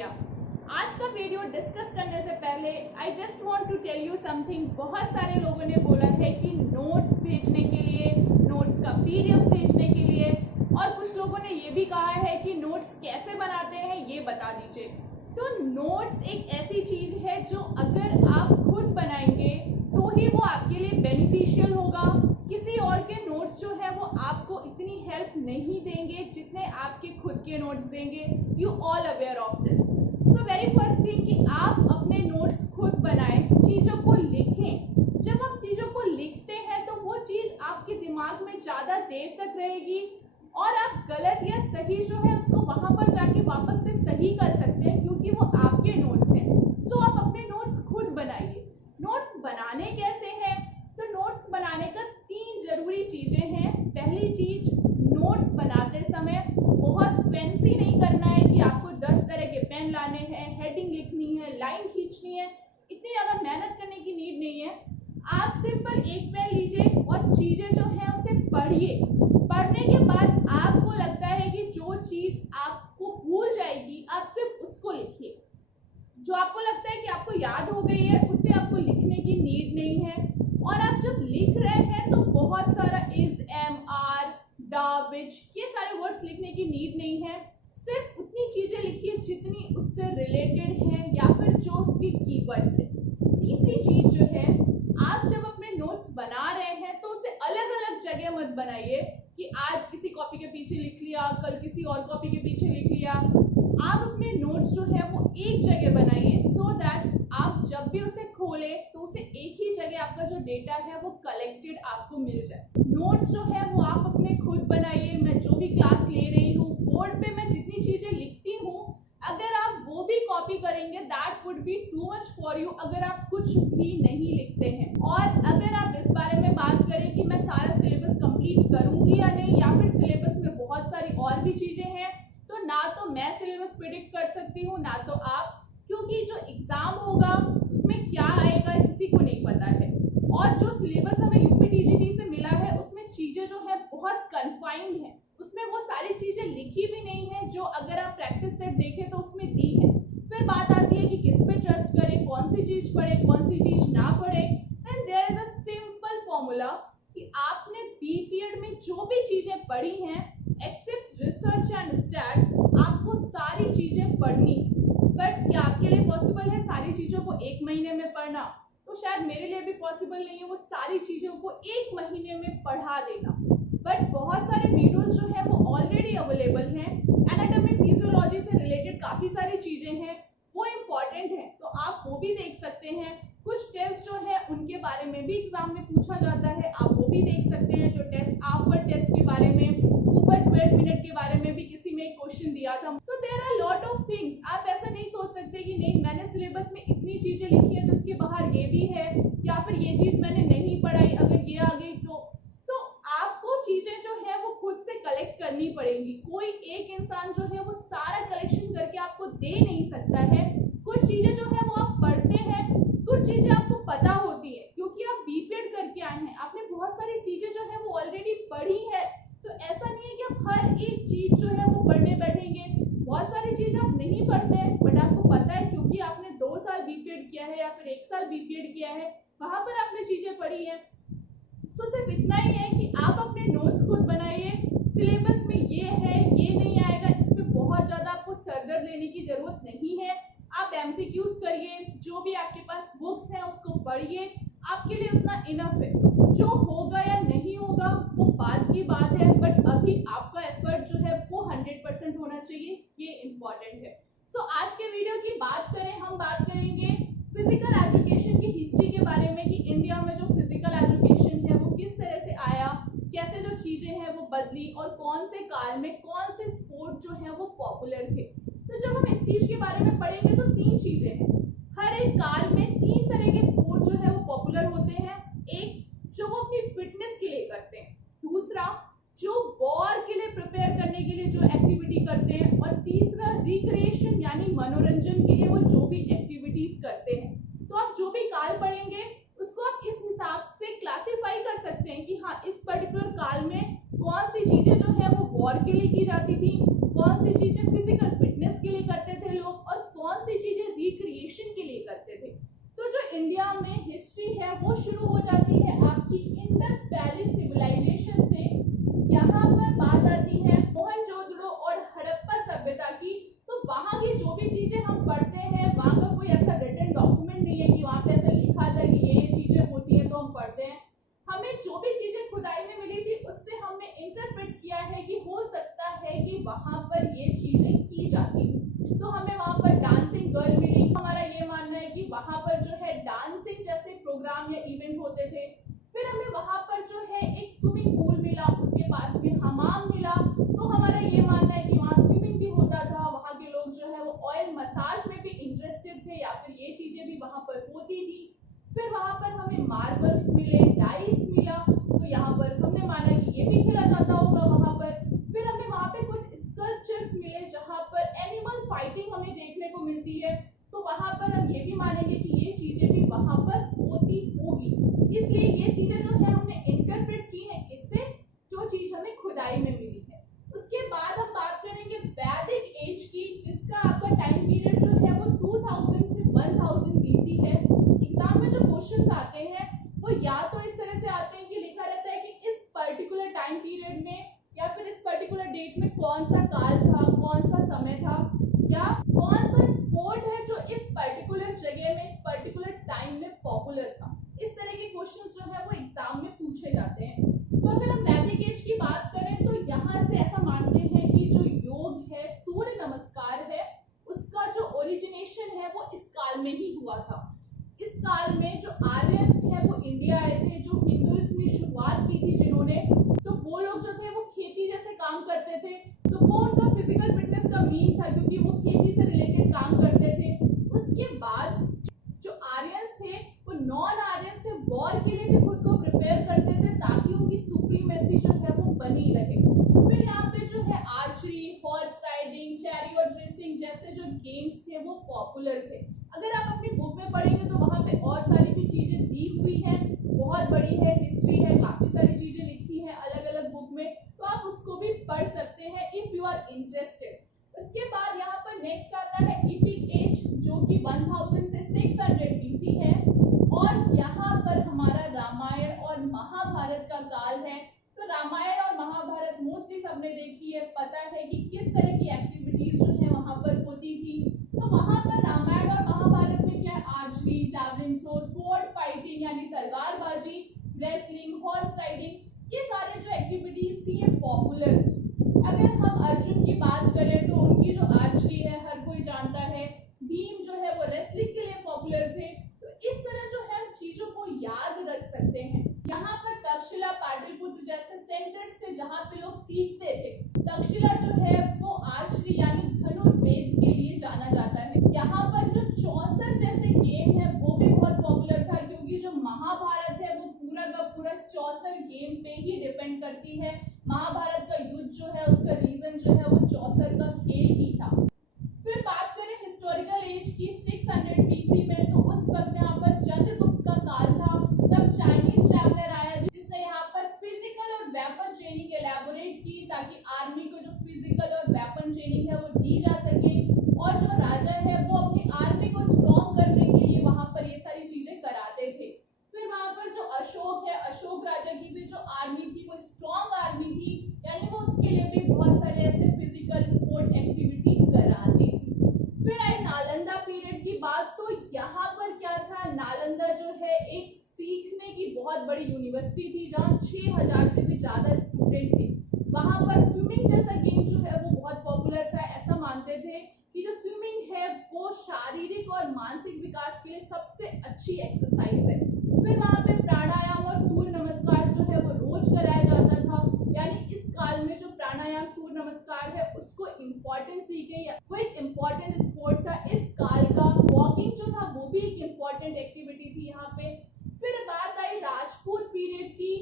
शुक्रिया। आज का वीडियो डिस्कस करने से पहले I just want to tell you something. बहुत सारे लोगों ने बोला है कि नोट्स भेजने के लिए, नोट्स का पीडीएफ भेजने के लिए, और कुछ लोगों ने ये भी कहा है कि नोट्स कैसे बनाते हैं ये बता दीजिए। तो नोट्स एक ऐसी चीज है जो अगर आप खुद बनाएंगे तो ही वो आपके लिए बेनिफिशियल होगा। किसी और के नोट्स जो है वो आपको इतनी हेल्प नहीं देंगे जितने आपके खुद के नोट्स देंगे। You all aware of this. So very first thing कि आप अपने नोट्स खुद बनाएं, चीज़ों को लिखें। जब आप चीज़ों को लिखते हैं तो वो चीज़ आपके दिमाग में ज़्यादा देर तक रहेगी और आप गलत या सही जो है उसको वहाँ पर जाके वापस से सही कर सकते हैं क्योंकि वो आपके नोट्स हैं। सो आप अपने नोट्स खुद बनाइए। नोट्स बनाने कैसे हैं? तो नोट्स बनाने का 3 जरूरी चीज़ें हैं। पहली चीज़, नोट्स बनाते समय बहुत फैंसी नहीं करना है कि आपको 10 तरह के पेन लाने हैं, हेडिंग लिखनी है, लाइन खींचनी है। इतनी ज़्यादा मेहनत करने की नीड नहीं है। आप सिंपल एक पेन लीजिए और चीज़ें जो हैं उसे पढ़िए। पढ़ने के बाद आपको लगता है कि जो चीज़ आपको भूल जाएगी आप सिर्फ उसको लिखिए। जो आपको लगता है कि आपको याद हो गई है उसे आपको लिखने की नीड नहीं है। और आप जब लिख रहे हैं तो बहुत सारा इज, एम, आर, द, विच, ये सारे वर्ड्स लिखने की नीड नहीं है। सिर्फ उतनी चीजें लिखिए जितनी उससे रिलेटेड हैं या फिर जो उसके कीवर्ड्स हैं। तीसरी चीज जो है, आप जब अपने नोट्स बना रहे हैं तो उसे अलग अलग जगह मत बनाइए कि आज किसी कॉपी के पीछे लिख लिया, कल किसी और कॉपी के पीछे लिख लिया। आप अपने नोट्स जो है वो एक जगह बनाइए सो दैट आप जब भी उसे खोलें तो उसे एक ही जगह आपका जो डेटा है वो कलेक्टेड आपको मिल जाए। नोट्स जो है वो आप अपने खुद बनाइए। मैं जो भी क्लास ले रही हूँ, बोर्ड पे मैं जितनी चीजें लिखती हूँ, अगर आप वो भी कॉपी करेंगे that would be too much for you अगर आप कुछ भी नहीं लिखते हैं। और अगर आप इस बारे में बात करें कि मैं सारा सिलेबस कंप्लीट करूंगी या नहीं, या फिर सिलेबस में बहुत सारी और भी चीजें हैं, तो ना तो मैं सिलेबस प्रेडिक्ट कर सकती हूँ ना तो आप, क्योंकि जो एग्जाम होगा उसमें क्या आएगा किसी को नहीं पता है। और जो सिलेबस हमें यूपीटीजीटी से मिला है उसमें चीजें जो है बहुत कन्फाइंड है। उसमें वो सारी चीजें लिखी भी नहीं है जो अगर आप प्रैक्टिस सेट देखें तो उसमें दी है। फिर बात आती है कि किस पे ट्रस्ट करें, कौन सी चीज पढ़े, कौन सी चीज ना पढ़े। Then there is a simple formula कि आपने बी पीरियड में जो भी चीजें पढ़ी हैं एक्सेप्ट रिसर्च एंड स्टैट, आपको सारी चीजें पढ़नी। बट क्या आपके लिए पॉसिबल है सारी चीजों को एक महीने में पढ़ना? तो शायद मेरे लिए भी पॉसिबल नहीं है वो सारी चीजों को एक महीने में पढ़ा देना। बट बहुत सारे वीडियोस जो है वो ऑलरेडी अवेलेबल हैं। एनाटॉमी फिजियोलॉजी से रिलेटेड काफी सारी चीजें हैं, वो इम्पॉर्टेंट है तो आप वो भी देख सकते हैं। कुछ टेस्ट जो है उनके बारे में भी एग्जाम में पूछा जाता है, आप वो भी देख सकते हैं। जो टेस्ट आउटवर्ड टेस्ट के बारे में, ऊपर 12 मिनट के बारे में भी किसी में एक क्वेश्चन दिया था। So there are lot of things. आप ऐसा नहीं सोच सकते कि नहीं मैंने सिलेबस में इतनी चीजें लिखी है तो इसके बाहर ये भी है, या फिर ये चीज मैंने नहीं पढ़ाई अगर ये आ गई तो। सो आपको चीजें जो है वो खुद से कलेक्ट करनी पड़ेंगी। कोई एक इंसान जो है वो सारा कलेक्शन करके आपको दे नहीं सकता है। कुछ चीजें जो है वो आप पढ़ते हैं, कुछ चीजें आपको पता होती है क्योंकि आप बीपीएड करके आए हैं, आपने बहुत सारी चीजें जो है वो ऑलरेडी पढ़ी है। तो ऐसा नहीं है कि आप हर एक चीज जो है वो पढ़ने बैठेंगे। बहुत सारी चीजें आप नहीं पढ़ते हैं बट आपको पता है क्योंकि आपने 2 साल बीपीएड किया है या फिर 1 साल बीपीएड किया है, वहां पर आपने चीजें पढ़ी है। सो सिर्फ इतना ही है कि आप अपने नोट्स खुद बनाइए। सिलेबस में ये है, ये नहीं आएगा, इस पे बहुत ज्यादा आपको सरदर्द लेने की जरूरत नहीं है। आप एमसीक्यूज करिए, जो भी आपके पास बुक्स हैं उसको पढ़िए, आपके लिए उतना इनफ है। जो होगा या नहीं होगा वो बाद की बात है, बट अभी आपका एफर्ट जो है वो 100% होना चाहिए, ये इम्पोर्टेंट है। सो आज के वीडियो की बात करें, हम बात करेंगे फिजिकल एजुकेशन की हिस्ट्री के बारे में कि इंडिया में जो फिजिकल एजुकेशन है वो किस तरह से आया, कैसे जो चीजें हैं वो बदली और कौन से काल में कौन से स्पोर्ट जो है वो पॉपुलर थे। तो जब हम इस चीज के बारे में पढ़ेंगे तो 3 चीजें हैं। हर एक काल में 3 तरह के स्पोर्ट जो है वो पॉपुलर होते हैं। एक जो वो अपनी फिटनेस के लिए करते हैं, दूसरा जो वॉर के लिए प्रिपेयर करने के लिए जो एक्टिविटी करते हैं, और तीसरा रिक्रिएशन यानी मनोरंजन के लिए वो जो भी एक्टिविटीज करते हैं। तो आप जो भी काल पढ़ेंगे उसको आप इस हिसाब से क्लासिफाई कर सकते हैं कि हाँ इस पर्टिकुलर काल में कौन सी चीजें जो है वो वॉर के लिए की जाती थी, कौन सी चीजें फिजिकल फिटनेस के लिए करते थे लोग, और वो शुरू हो जाती है आपकी इंडस वैली सिविलाइजेशन से। यहाँ पर बात आती है मोहनजोदड़ो और हड़प्पा सभ्यता की। तो वहाँ की जो भी चीजें हम पढ़ते हैं, वहाँ का कोई ऐसा रिटन डॉक्यूमेंट नहीं है कि वहाँ पे ऐसा लिखा था कि ये चीजें होती है तो हम पढ़ते हैं। हमें जो भी चीजें खुदाई में मिली थी उससे हमने इंटरप्रेट किया है कि हो सकता है कि वहाँ पर ये चीजें की जाती। तो हमें वहाँ पर डांसिंग गर्ल मिली। हमारा ये मानना है कि वहाँ पर जो है डांसिंग जैसे प्रोग्राम या इवेंट होते थे। फिर हमें वहाँ पर जो है एक स्विमिंग पूल मिला, उसके पास में हमाम मिला। तो हमारा ये मानना है कि वहाँ स्विमिंग भी होता था। वहाँ के लोग जो है वो ऑयल मसाज में भी इंटरेस्टेड थे या फिर ये चीजें भी वहाँ पर होती थी। फिर वहाँ पर हमें मार्बल्स मिले, डाइस मिला। तो यहाँ पर हमने माना कि ये भी खेला जाता होगा वहाँ पर। फिर हमें वहाँ पे कुछ स्कल्पचर्स मिले जहाँ पर एनिमल फाइटिंग हमें देखने को मिलती है। तो वहाँ पर हम ये भी मानेंगे कि ये चीजें भी वहाँ पर होती होगी। इसलिए ये चीजें जो है हमने इंटरप्रेट की है किससे, जो चीज हमें खुदाई में मिली है। उसके बाद हम बात करेंगे वैदिक एज की, जिसका आपका टाइम पीरियड जो है वो 2000 से 1000 बीसी है। एग्जाम में जो क्वेश्चंस आते हैं वो या तो इस तरह से आते हैं कि लिखा रहता है कि इस पर्टिकुलर टाइम पीरियड में या फिर इस पर्टिकुलर डेट में कौन सा काल था, कौन सा समय था, या कौन सा स्पोर्ट है जो इस पर्टिकुलर जगह में इस पर्टिकुलर टाइम में पॉपुलर था। इस तरह के क्वेश्चन जो है वो एग्जाम में पूछे जाते हैं। तो अगर हम वैदिक एज की बात करें तो यहाँ से ऐसा मानते हैं कि जो योग है, सूर्य नमस्कार है, उसका जो ओरिजिनेशन है वो इस काल में ही हुआ था। इस काल में जो आर्यंस थे वो इंडिया आए थे, जो हिंदुइज्म की शुरुआत की थी जिन्होंने, तो वो लोग जो थे वो खेती जैसे काम करते थे। तो वो उनका फिजिकल फिटनेस का मीन था क्योंकि वो खेती से रिलेटेड काम करते थे। उसके बाद जो आर्यंस थे वो नॉन आर्यंस से वॉर के लिए भी खुद को प्रिपेयर करते थे ताकि उनकी सुप्रीमेसी जो है वो बनी रहे। फिर यहाँ पे जो है archery, horse riding, chariot racing जैसे जो गेम्स थे वो पॉपुलर थे। अगर आप अपनी बुक में पढ़ेंगे तो वहाँ पे और सारी भी चीजें दी हुई हैं, बहुत बड़ी है, हिस्ट्री है, काफी सारी चीजें लिखी है अलग अलग बुक में, तो आप उसको भी पढ़ सकते हैं इफ यू आर इंटरेस्टेड। उसके बाद यहाँ पर नेक्स्ट आता है इपिक एज, जो कि 1000 से 600 बीसी है। और यहाँ पर हमारा रामायण और महाभारत का काल है। तो रामायण और महाभारत मोस्टली सबने देखी है, पता है कि किस तरह की एक्टिविटीज जो है वहाँ पर होती थी। तो वहाँ पर रामायण और महाभारत में क्या है, archery, javelin throw, sword fighting यानी तलवारबाजी, रेसलिंग, हॉर्स राइडिंग, ये सारे जो एक्टिविटीज थी ये पॉपुलर थी। अगर हम अर्जुन की बात करें तो उनकी जो आर्चरी है हर कोई जानता है। भीम जो है वो रेसलिंग के लिए पॉपुलर थे। तो इस तरह जो है हम चीजों को याद रख सकते हैं। यहाँ पर तक्षशिला, पाटलिपुत्र जैसे सेंटर्स थे जहाँ पे लोग सीखते थे। तक्षशिला जो है वो आर्चरी यानी धनुर्वेद के लिए जाना जाता है। यहाँ पर जो चौसर जैसे गेम है वो भी बहुत पॉपुलर था क्योंकि जो महाभारत है वो पूरा का पूरा चौसर गेम पे ही डिपेंड करती है। महाभारत का युद्ध जो है उसका रीजन जो है वो चौसर का खेल ही था। फिर बात करें हिस्टोरिकल एज की 600 बीसी में, तो उस वक्त यहाँ पर चंद्रगुप्त का काल था। तब चाइनीज ट्रैवलर आया जिसने यहाँ पर फिजिकल और वेपन ट्रेनिंग एलैबोरेट की ताकि आर्मी को जो फिजिकल और वेपन ट्रेनिंग है वो दी जा सके। और जो राजा है वो अपनी आर्मी को स्ट्रॉन्ग करने के लिए वहां पर ये सारी चीजें कराते थे। फिर वहां पर जो अशोक है, अशोक राजा की भी जो आर्मी थी वो स्ट्रॉन्ग आर्मी थी, यानी वो उसके लिए भी बहुत सारे ऐसे फिजिकल स्पोर्ट एक्टिविटी कराते थे। फिर आई नालंदा पीरियड की बात, तो यहाँ पर क्या था, नालंदा जो है एक सीखने की बहुत बड़ी यूनिवर्सिटी थी जहाँ 6000 से भी ज्यादा स्टूडेंट थे। वहां पर स्विमिंग जैसा गेम जो है वो बहुत पॉपुलर था। ऐसा मानते थे कि जो स्विमिंग है वो शारीरिक और मानसिक विकास के लिए सबसे अच्छी एक्सरसाइज है। फिर वहाँ पे प्राणायाम और सूर्य नमस्कार जो है वो रोज कराया जाता था, यानी इस काल में जो प्राणायाम सूर्य नमस्कार है उसको इम्पोर्टेंस दी गई। वो एक इम्पोर्टेंट स्पोर्ट था इस काल का। वॉकिंग जो था वो भी एक इम्पोर्टेंट एक्टिविटी थी यहाँ पे। फिर बात आई राजपूत पीरियड की।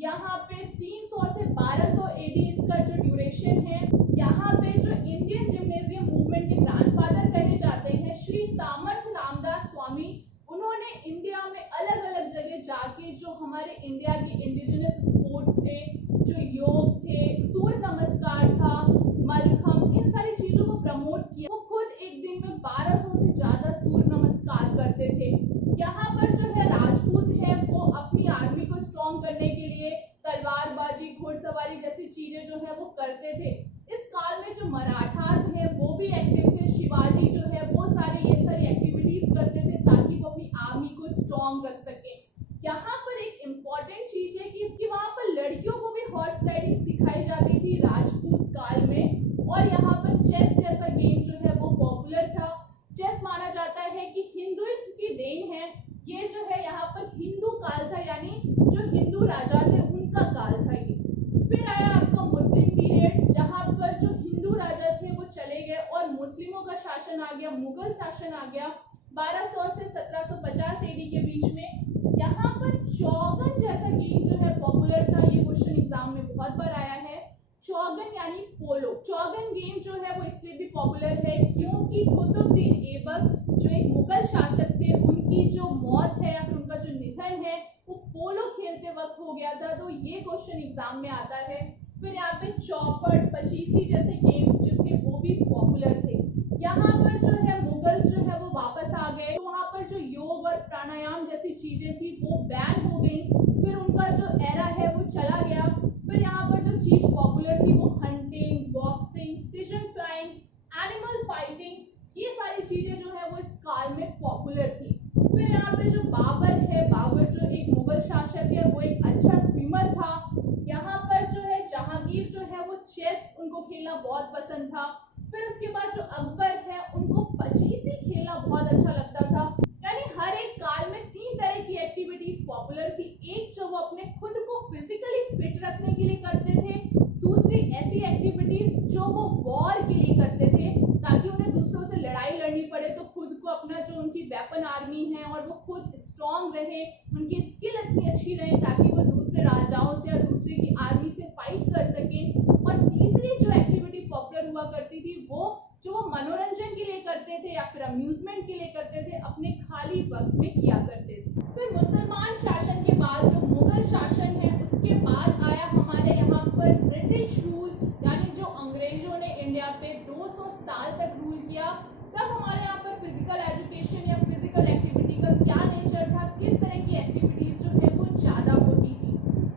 यहाँ पे 300 से 1200 एडी इसका जो ड्यूरेशन है। यहाँ पे जो इंडियन जिम्नेजियम मूवमेंट के ग्रैंडफादर कहे जाते हैं श्री सामर्थ रामदास स्वामी, उन्होंने इंडिया में अलग अलग जगह जाके जो हमारे इंडिया के इंडिजिनस स्पोर्ट्स थे, जो योग थे, सूर्य नमस्कार था, मलखम, इन सारी चीजों को प्रमोट किया। वो खुद एक दिन में 1200 से ज्यादा सूर्य नमस्कार करते थे। यहाँ पर जो है राजपूत है वो करने के लिए तलवारबाजी, घुड़सवारी जैसी चीजें जो है वो करते थे। इस काल में जो मराठास हैं वो भी एक्टिव थे। शिवाजी जो है वो ये सारी एक्टिविटीज करते थे ताकि वो अपनी आर्मी को स्ट्रॉन्ग रख सके। यहाँ पर एक इम्पॉर्टेंट चीज है कि वहाँ पर लड़कियों को भी हॉर्स राइडिंग सिखाई जाती थी राजपूत काल में। और यहाँ पर चेस जैसा गेम जो है वो पॉपुलर था। चेस माना जाता है कि हिंदुइज्म की देन है। ये जो है यहाँ पर हिंदू काल था, यानी जो हिंदू राजा थे उनका काल था ये। फिर आया आपका मुस्लिम पीरियड, जहाँ पर जो हिंदू राजा थे वो चले गए और मुस्लिमों का शासन आ गया, मुगल शासन आ गया 1200 से 1750 एडी के बीच में। यहाँ पर चौगन जैसा गेम जो है पॉपुलर था। ये क्वेश्चन एग्जाम में बहुत बार आया है। चौगन यानी पोलो। चौगन गेम जो है वो इसलिए भी पॉपुलर है क्योंकि कुतुबुद्दीन ऐबक जो एक मुगल शासक थे, उनकी जो मौत है या फिर उनका जो निधन है वो पोलो खेलते वक्त हो गया था। तो ये क्वेश्चन एग्जाम में आता है। फिर यहाँ पे चौपड़, पचीसी जैसे गेम्स जो थे वो भी पॉपुलर थे। यहाँ पर जो है मुगल्स जो है वो वापस आ गए, तो वहाँ पर जो योग और प्राणायाम जैसी चीजें थी वो बैन हो गई। फिर उनका जो एरा है वो चला गया। फिर यहाँ पर जो चीज पॉपुलर थी वो hunting, boxing, pigeon flying, animal fighting, ये सारी चीजें जो है वो इस काल में पॉपुलर थी। फिर यहाँ पे जो बाबर है, बाबर जो एक मुगल शासक है, वो एक अच्छा स्विमर था। यहाँ पर जो है जहांगीर जो है वो चेस उनको खेलना बहुत पसंद था। फिर उसके बाद जो अकबर है उनको पचीसी खेलना बहुत अच्छा लगता था। यानी हर एक काल में 3 तरह की एक्टिविटीज पॉपुलर थी। एक जो वो अपने खुद को फिजिकली फिट रखने के लिए करते थे, दूसरी ऐसी एक्टिविटीज जो वो वॉर के लिए करते थे ताकि उन्हें दूसरों से लड़ाई लड़नी पड़े तो खुद को अपना जो उनकी वेपन आर्मी है और वो खुद स्ट्रॉन्ग रहे, उनकी स्किल इतनी अच्छी रहे ताकि वो दूसरे राजाओं से या दूसरे की आर्मी से फाइट कर सके। और तीसरी जो एक्टिविटी पॉपुलर हुआ करती थी वो जो वो मनोरंजन के लिए करते थे या फिर अम्यूजमेंट के लिए करते थे, अपने खाली वक्त में किया करते थे। फिर मुसलमान शासन के बाद जो मुगल शासन है उसके बाद आया हमारे यहाँ पर ब्रिटिश रूल, यानी जो अंग्रेजों ने इंडिया पे 200 साल तक रूल किया। तब हमारे यहाँ पर फिजिकल एजुकेशन या फिजिकल एक्टिविटी का क्या नेचर था, किस तरह की एक्टिविटीज जो है वो ज्यादा होती थी।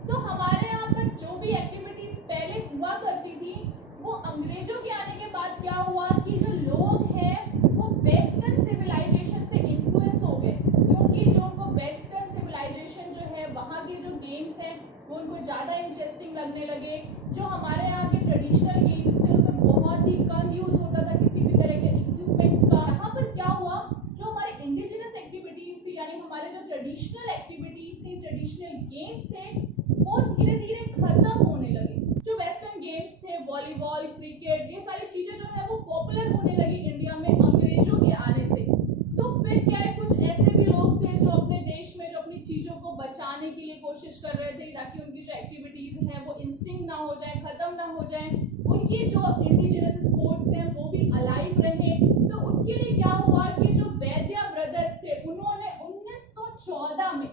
तो हमारे यहाँ पर जो भी एक्टिविटीज पहले हुआ करती थी वो अंग्रेजों के आने के बाद क्या हुआ कि जो लोग हैं वो वेस्टर्न सिविलाइजेशन से इन्फ्लुएंस हो गए, क्योंकि जो उनको वेस्टर्न सिविलाइजेशन जो है वहाँ के जो गेम्स हैं वो उनको ज़्यादा इंटरेस्टिंग लगने लगे। जो हमारे यहाँ के ट्रेडिशनल गेम्स थे उसमें बहुत ही कम यूज होता था किसी भी तरह के इक्विपमेंट्स का। यहाँ पर क्या हुआ, जो हमारे इंडिजिनस एक्टिविटीज थी यानी हमारे जो ट्रेडिशनल एक्टिविटीज थी, ट्रेडिशनल गेम्स थे, वो धीरे धीरे खत्म होने लगे। जो वेस्टर्न गेम्स थे, वॉलीबॉल, क्रिकेट, ये सारी चीजें जो है वो पॉपुलर होने लगी इंडिया में अंग्रेजों के आने से। तो फिर क्या है, कुछ ऐसे भी लोग थे जो अपने देश में जो अपनी चीजों को बचाने के लिए कोशिश कर रहे थे ताकि उनकी जो एक्टिविटीज हैं वो इंस्टिंक्ट ना हो जाए, खत्म ना हो जाए, उनकी जो इंडिजिनस स्पोर्ट्स हैं वो भी अलाइव रहे। तो उसके लिए क्या हुआ कि जो वैद्या ब्रदर्स थे उन्होंने 1914 में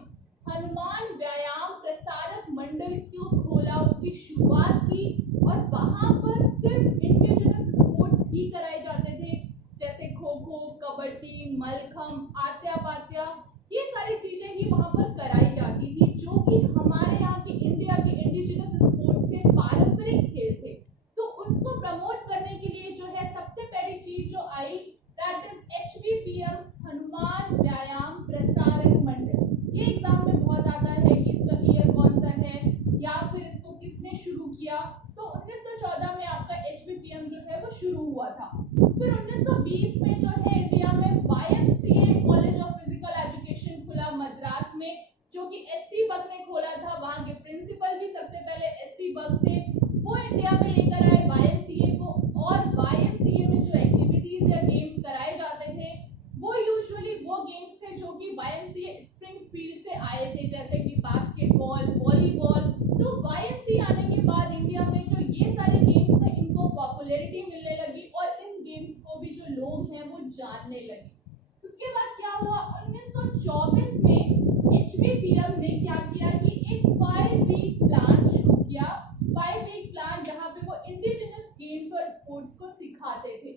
हनुमान व्यायाम प्रसारक मंडल को खोला, उसकी शुरुआत की और वहां पर सिर्फ इंडिजिनस स्पोर्ट्स ही कराए जाते थे, जैसे खो खो, कबड्डी, मलखम, आत्या पात्या, ये सारी चीजें ही वहां पर कराई जाती थी जो कि हमारे यहाँ के इंडिया के इंडिजिनस स्पोर्ट्स के पारंपरिक खेल थे। तो उसको प्रमोट करने के लिए जो है सबसे पहली चीज जो आई दैट इज HVPM, हनुमान व्यायाम प्रसारक मंडल। ये एग्जाम में बहुत आता है कि इसका ईयर कौन सा है या फिर इसको किसने शुरू किया। तो 1914 में आपका HVPM जो है वो शुरू हुआ था। फिर 1920 में जो है इंडिया में YMCA college of physical education खुला मद्रास में, जो कि SC बक ने खोला था। वहाँ के प्रिंसिपल भी सबसे पहले SC बक थे, वो इंडिया में लेकर आए YMCA को। और YMCA में जो एक्टिविटीज या गेम्स कराए जाते थे वो यूजुअली वो गेम्स थे जो कि YMCA स्प्रिंगफील्ड से आए थे, जैसे कि बास्केटबॉल, वॉलीबॉल। तो YMCA आने के बाद इंडिया में जो ये सारे गेम्स हैं इनको पॉपुलैरिटी मिलने लगी और इन गेम्स को भी जो लोग हैं वो जानने लगे। उसके बाद क्या हुआ, 1924 में HVPM ने क्या किया कि एक 5 वीक प्लान शुरू किया। 5 वीक प्लान जहाँ पे वो इंडिजिनस गेम्स और स्पोर्ट्स को सिखाते थे।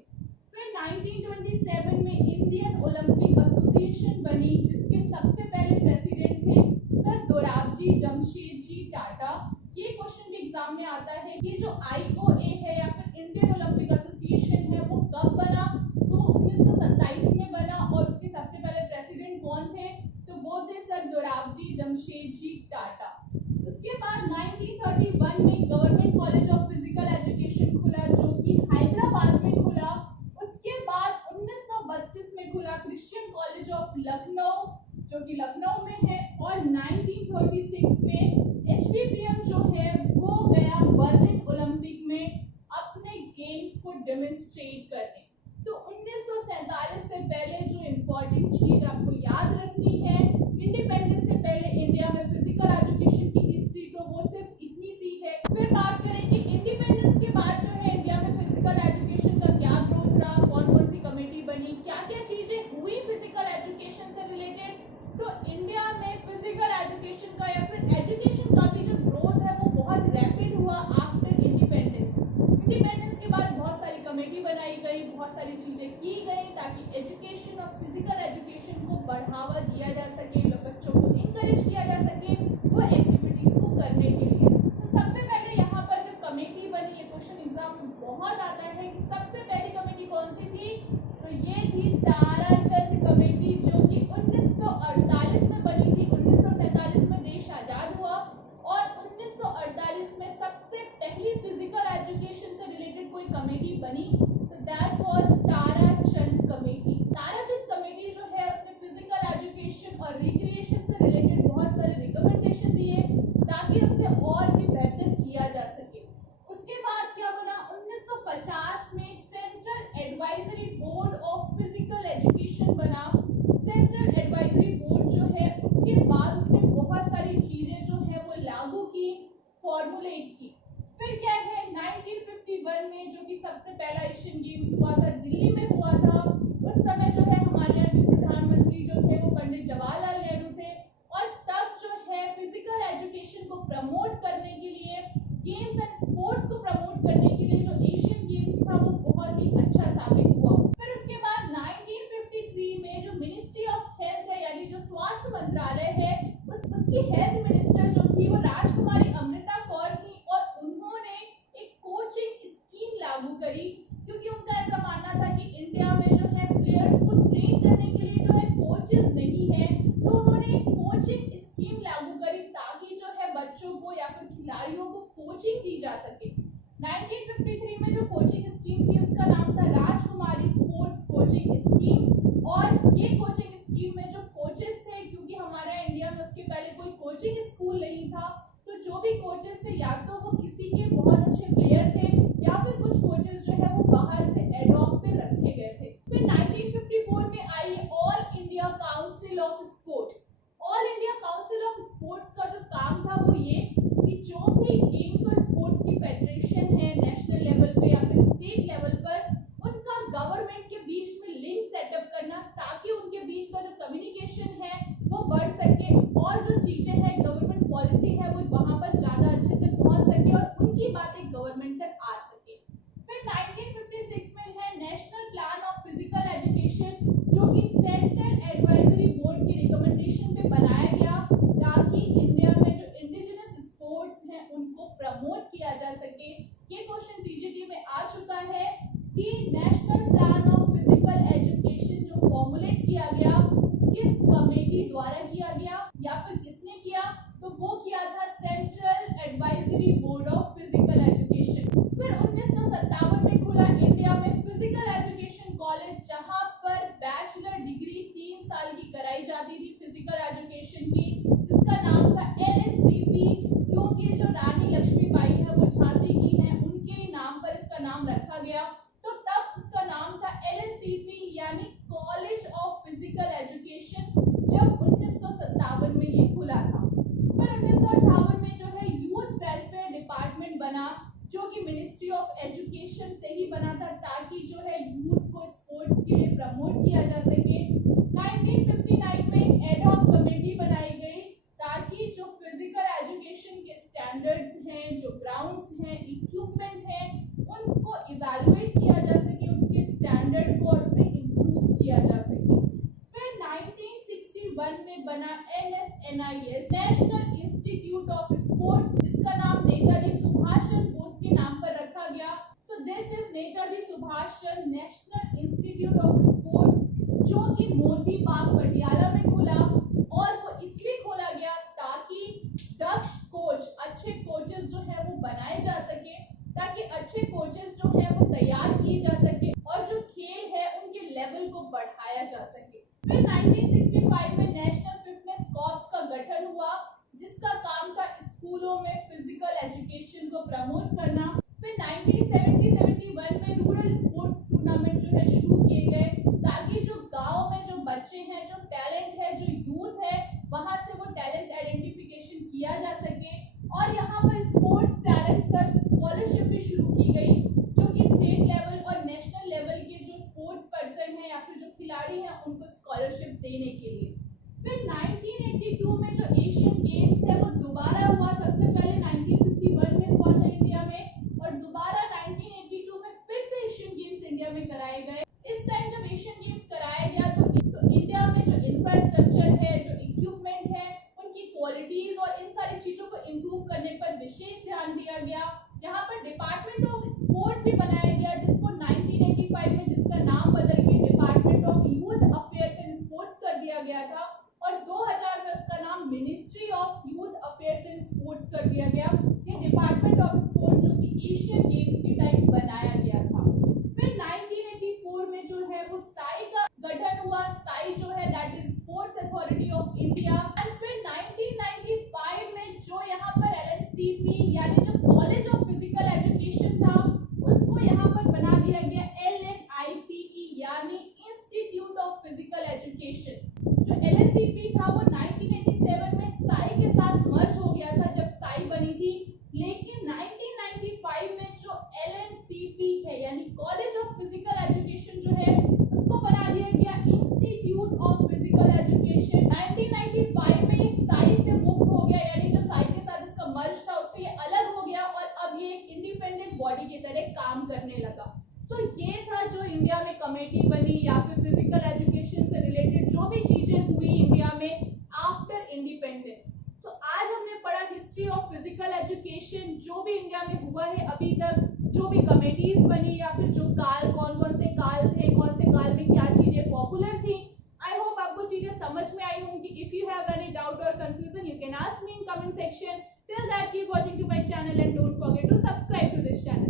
फिर 1927 में इंडियन ओलंपिक एसोसिएशन बनी, जिसके सबसे पहले प्रेसिडेंट थे सर दोराबजी। दोराबजी जमशेदजी टाटा। ये क्वेश्चन भी एग्जाम में आता है कि जो IOA है या फिर इंडियन ओलंपिक एसोसिएशन है वो कब बना, तो 1927 में बना। और उसके सबसे पहले प्रेसिडेंट कौन थे, तो वो थे सर दोराबजी जमशेदजी टाटा। उसके बाद 1931 में government college of physical education खुला जो कि हैदराबाद में खुला। उसके बाद 1932 में खुला क्रिश्चियन कॉलेज ऑफ लखनऊ जो कि लखनऊ में है। और 1936 में HPPM जो है वो गया बर्लिन ओलंपिक में अपने गेम्स को डेमोन्स्ट्रेट करने। तो 1947 से पहले जो इम्पोर्टेंट चीज आपको याद रखनी है, इंडिपेंडेंस से पहले इंडिया में फिजिकल एजुकेशन की हिस्ट्री तो वो सिर्फ इतनी सी है। फिर बात करें कि इंडिपेंडेंस के बाद जो है इंडिया में फिजिकल एजुकेशन का क्या ग्रोथ रहा, कौन कौन सी कमेटी बनी, क्या क्या चीजें हुई फिजिकल एजुकेशन से रिलेटेड। तो इंडिया में फिजिकल एजुकेशन का या फिर एजुकेशन का भी जो ग्रोथ है वो बहुत रैपिड हुआ आफ्टर इंडिपेंडेंस। इंडिपेंडेंस के बाद बहुत सारी कमेटी बनाई गई, बहुत सारी चीजें की गई ताकि एजुकेशन और फिजिकल एजुकेशन को बढ़ावा दिया जा सके, बच्चों को इंकरेज किया जा सके वो एक्टिविटीज को करने के लिए। तो सबसे पहले यहाँ पर जो कमेटी बनी, ये क्वेश्चन एग्जाम में बहुत आता है कि सबसे पहली कमेटी कौन सी थी, तो ये थी ताराचंद कमेटी जो कि 1948 में बनी थी। 1947 में देश आजाद हुआ और 1948 में सबसे पहली फिजिकल एजुकेशन से रिलेटेड कोई कमेटी बनी, तो that was Tarachand committee. Tarachand committee जो है उसने फिजिकल एजुकेशन और रिक्रिएशन से रिलेटेड बहुत सारे रिकमेंडेशन दिए ताकि उसे और भी बेहतर किया जा सके। उसके बाद क्या बना, 1950 में central advisory board of physical education बना। सेंट्रल एडवाइजरी बोर्ड जो है उसके बाद उसने बहुत सारी चीजें जो है वो लागू की, फॉर्मुलेट की। फिर क्या है, 1951 में जो कि सबसे पहला एशियन गेम्स हुआ था, दिल्ली में हुआ था। उस समय जो है हमारे यहाँ के प्रधानमंत्री जो थे वो पंडित जवाहरलाल नेहरू थे। और तब जो है फिजिकल एजुकेशन को प्रमोट करने के लिए, गेम्स एंड स्पोर्ट्स को प्रमोट करने के लिए जो एशियन गेम्स था वो बहुत ही अच्छा साबित हुआ। फिर उसके बाद 1953 में जो मिनिस्ट्री ऑफ हेल्थ है यानी जो स्वास्थ्य मंत्रालय है उसकी हेल्थ मिनिस्टर जो थी वो राजकुमारी अमृता कौर थी और उन्होंने एक कोचिंग स्कीम लागू करी क्योंकि उनका ऐसा मानना था कि इंडिया में जो है प्लेयर्स को ट्रेन करने के लिए जो है कोचेस नहीं है। तो उन्होंने एक कोचिंग स्कीम लागू करी ताकि जो है बच्चों को या फिर खिलाड़ियों को कोचिंग दी जा सके। 1953 में जो कोचिंग स्कीम थी उसका नाम था राजकुमारी स्पोर्ट्स कोचिंग स्कीम। और ये कोचिंग स्कीम में जो कोचेस थे, क्योंकि हमारे इंडिया में उसके पहले कोई कोचिंग स्कूल नहीं था, तो जो भी कोचेस थे या तो वो किसी के बहुत अच्छे प्लेयर थे या फिर कुछ कोचेस जो है वो बाहर से एडॉप्ट पे रखे गए थे। फिर 1954 में आई all India council of sports. All India council of sports का जो काम था वो ये कि जो भी गेम्स और स्पोर्ट्स की फेडरेशन है नेशनल लेवल पे या फिर स्टेट लेवल पर, उनका गवर्नमेंट के बीच में लिंक सेटअप करना ताकि उनके बीच का जो कम्युनिकेशन है वो बढ़ सके और जो चीजें हैं गवर्नमेंट पॉलिसी है वो वहां पर ज्यादा अच्छे से पहुंच सके और उनकी बातें गवर्नमेंट तक आ सके। फिर 1956 में है national plan of physical education जो कि सेंट्रल एडवाइजरी बोर्ड की रिकमेंडेशन पे बनाया गया ताकि इंडिया में जो इंडिजिनस स्पोर्ट्स हैं उनको प्रमोट किया जा सके। ये क्वेश्चन टीजीटी में आ चुका है कि national plan of physical education जो फॉर्मुलेट किया गया किस कमेटी द्वारा किया गया या फिर किसने किया, तो वो किया था central advisory board of physical education. फिर 1957 में खुला इंडिया में फिजिकल एजुकेशन कॉलेज जहां पर बैचलर डिग्री 3 साल की कराई जाती थी फिजिकल एजुकेशन की, जिसका नाम था LNCP क्योंकि जो रानी लक्ष्मीबाई है वो झांसी की हैं, उनके नाम पर इसका नाम रखा गया। तो तब इसका नाम था LNCP यानी कॉलेज ऑफ फिजिकल एजुकेशन जब 1957 में ये खुला था। फिर 1958 में जो है यूथ वेलफेयर डिपार्टमेंट बना जो कि मिनिस्ट्री ऑफ एजुकेशन से ही बना था ताकि जो है यूथ को स्पोर्ट्स के लिए प्रमोट किया जा सके। 1959 में एडहॉक कमेटी बनाई गई ताकि जो फिजिकल एजुकेशन के स्टैंडर्ड्स हैं, जो ग्राउंड्स हैं, इक्विपमेंट हैं, उनको इवैल्यूएट किया जा सके, उसके स्टैंडर्ड को और उसे इम्प्रूव किया जा सके। फिर 1961 में बना NSNIS national institute Netaji Subhash Chandra national institute of sports, जो कि मोती बाग पटियाला में खुला, और वो इसलिए खोला गया ताकि दक्ष कोच, अच्छे कोचेस जो है वो बनाए जा सके, ताकि अच्छे कोचेस जो है वो तैयार किए जा सके और जो खेल है उनके लेवल को बढ़ाया जा सके। फिर 1965 में नेशनल फिटनेस कॉर्प्स का गठन हुआ, जिसका काम था स्कूलों में फिजिकल एजुकेशन को प्रमोट करना। फिर 1970-71 में रूरल स्पोर्ट्स टूर्नामेंट जो है शुरू किए गए, ताकि जो गांव में जो बच्चे हैं, जो टैलेंट है, जो यूथ है, वहां से वो टैलेंट आइडेंटिफिकेशन किया जा सके। और यहाँ पर स्पोर्ट्स टैलेंट सर्च स्कॉलरशिप भी शुरू की गई, जो कि स्टेट लेवल और नेशनल लेवल के जो स्पोर्ट्स पर्सन है या फिर जो खिलाड़ी हैं उनको स्कॉलरशिप देने के लिए। फिर 1982 में जो एशियन गेम्स है वो दोबारा हुआ, सबसे पहले 1951 में हुआ था इंडिया में, और दोबारा 1982 में फिर से एशियन गेम्स इंडिया में कराए गए। इस टाइम जब एशियन गेम्स कराया गया तो इंडिया में जो इंफ्रास्ट्रक्चर है, जो इक्विपमेंट है, उनकी क्वालिटीज और इन सारी चीजों को इम्प्रूव करने पर विशेष ध्यान दिया गया। यहाँ पर डिपार्टमेंट ऑफ स्पोर्ट भी बनाया गया, जिसको 1985 में जिसका नाम बदल के department of youth affairs and sports कर दिया गया था, और 2000 में उसका नाम ministry of youth affairs and sports कर दिया गया। ये डिपार्टमेंट ऑफ स्पोर्ट जो कि एशियन गेम्स के टाइम बनाया गया था। फिर 1984 में जो है वो साई का गठन हुआ। साई जो है that is sports authority of India. And फिर 1995 में जो यहाँ पर LNCP यानी जो कॉलेज ऑफ फिजिकल एजुकेशन था, उसको यहाँ पर बना दिया गया LNIPE यानी इंस्टीट्यूट ऑफ फिजिकल एजुकेशन। जो LNCP था वो 1987 में साई के साथ मर्ज हो गया था जब साई बनी थी, लेकिन 1995 में जो LNCP है यानी कॉलेज ऑफ फिजिकल एजुकेशन जो है उसको बना दिया गया इंस्टीट्यूट ऑफ फिजिकल एजुकेशन। 1995 में ये साई से मुक्त हो गया, यानी जो साई के साथ इसका मर्ज था उससे ये अलग हो गया और अब ये एक इंडिपेंडेंट बॉडी की तरह काम करने लगा। सो ये था जो इंडिया में कमेटी बनी या फिर फिजिकल एजुकेशन से रिलेटेड जो भी चीजें हुई इंडिया में आफ्टर इंडिपेंडेंस। सो आज हमने पढ़ा हिस्ट्री ऑफ फिजिकल एजुकेशन, जो भी इंडिया में हुआ है अभी तक, जो भी कमेटीज बनी या फिर जो काल, कौन कौन से काल थे, कौन से काल में क्या चीजें पॉपुलर थी। आई होप आपको चीजें समझ में आई होंगी। If you have any doubt और confusion you can ask me in comment section. Till that keep watching to my channel and don't forget to subscribe to this channel.